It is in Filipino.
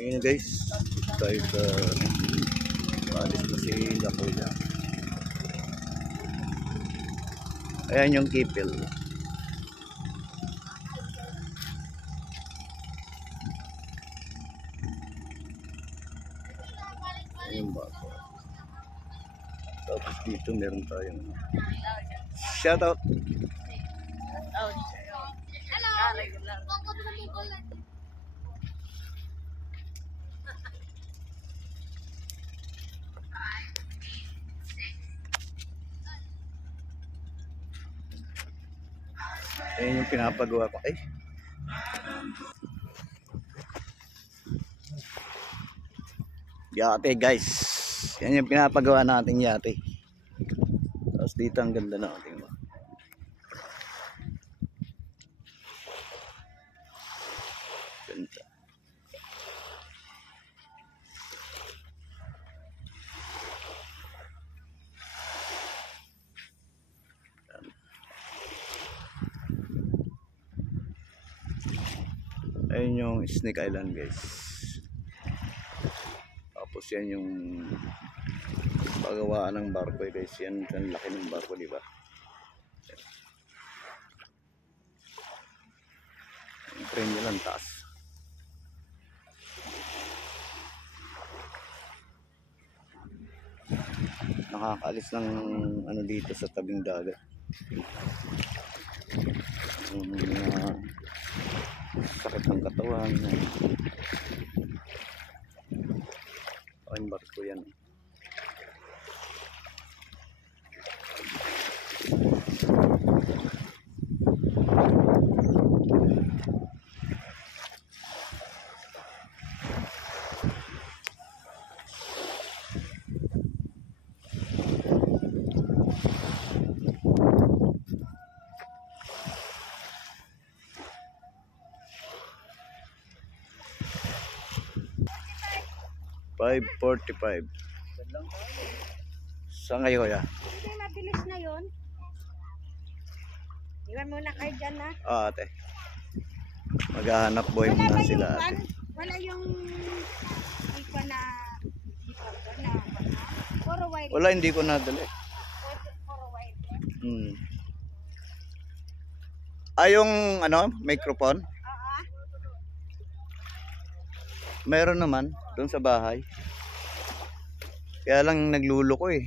Tingnan guys, tayo sa paalis na si Lakoya. Ayan yung kipil. Ayan ba? Tapos dito meron tayong shout out. Ayan yung pinapagawa ko. Ay. Yate guys. Yan yung pinapagawa natin yate. Tapos dito ang ganda natin. Ganda. Ayun yung Snake Island guys. Tapos yan yung pagawaan ng barko guys. Yan ang laki ng barko, di ba? Yung crane nila ang taas. Nakakaalis ng ano dito sa tabing dagat. Sakit ng katawan. Ang barko yan. $5.45. Saan kayo kuya? Hindi, mabilis na yun. Iwan muna kayo dyan na. Ate. Maghahanap boy muna sila ate. Wala yung ipa na puro white. Wala, hindi ko nadala. Puro white. Yung ano, microphone? Meron naman doon sa bahay. Kaya lang nagluluko eh.